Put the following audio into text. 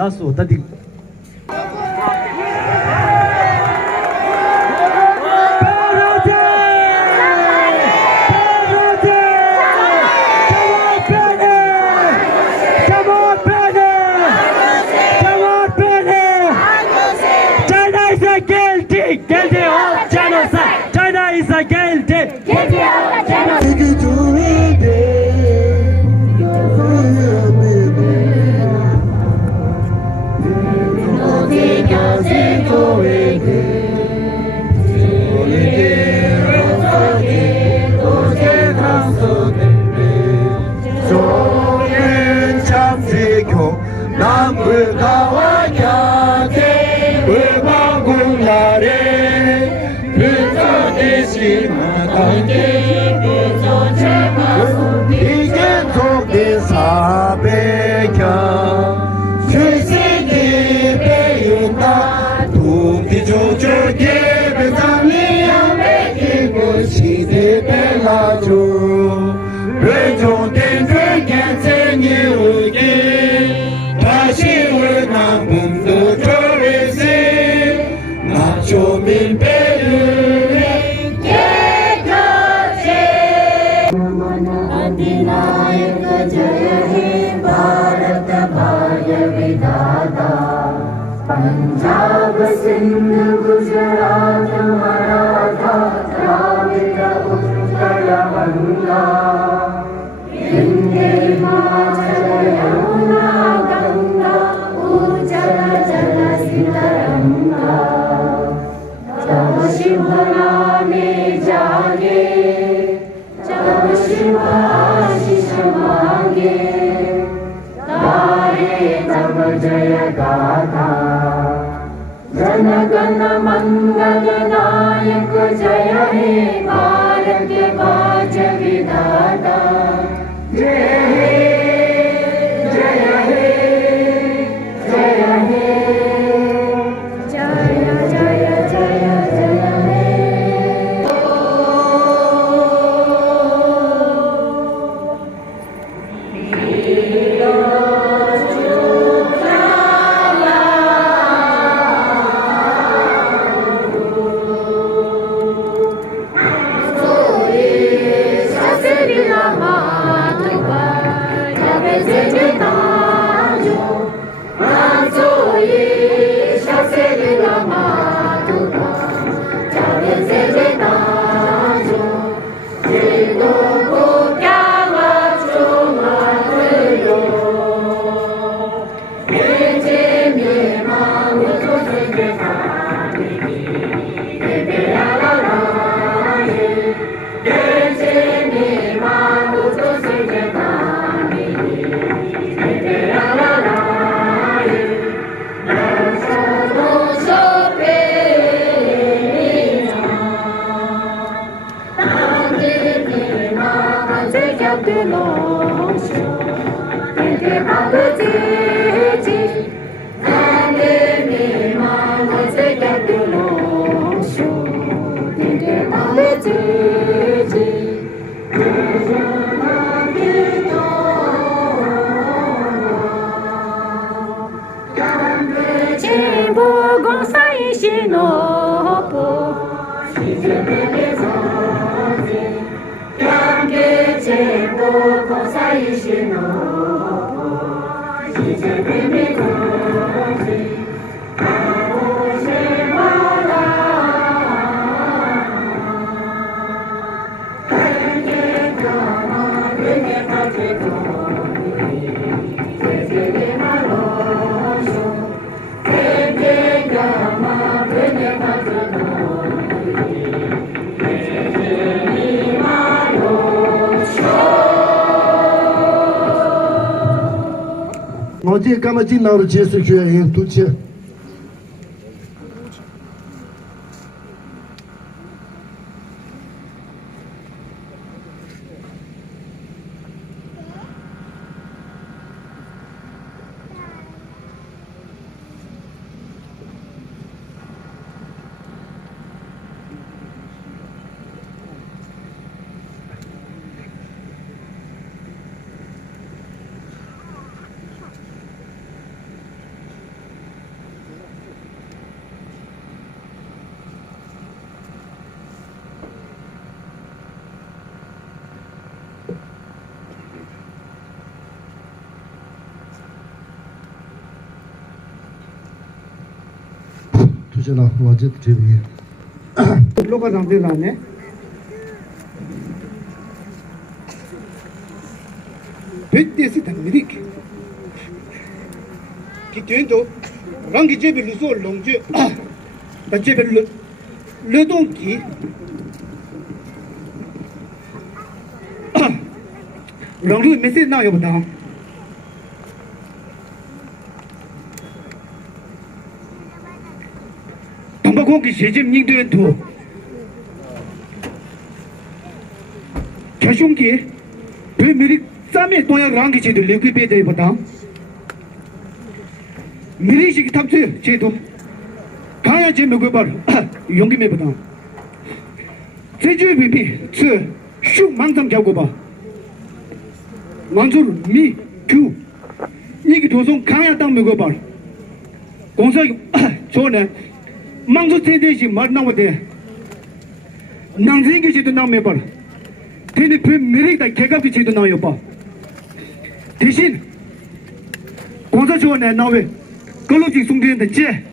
Lasso tadi. Punjab Sindh Gujarat Maratha Dravid Utkal बंगा विंध्य हिमाचल यमुना गंगा उज्जल जलधि तरंगा जब शिव नामे जागे जब शिव आशीष मांगे तब जय गाथा जन गण मंगल नायक जय हे भारत बाज विधाता जय हे जय हे 我这刚刚进到了结束学院读书。知道我这边लोग जानते जाने बेटे से धमनी कि तेरे तो रंग के भी लुसो लंजे बच्चे भी लुदों की रंग में से ना ये बताऊं 거기 시집님들은 또 개숑기 그 미리 쌈에 또야 랑기지들 레기 배대보다 미리식 탑수 제도 가야 제 먹어 봐 용기 매보다 제주 비비 쑥 망상 잡고 봐 만주 미규 이게 도성 가야 땅 먹어 봐 공사 좋네 망조 세대시 말나오데 낭생기 지도 나오면 봐 근데 그 미래다 개갑이 지도 나와요 봐 대신 공사 좋네 나왜 걸로지 송되는데 제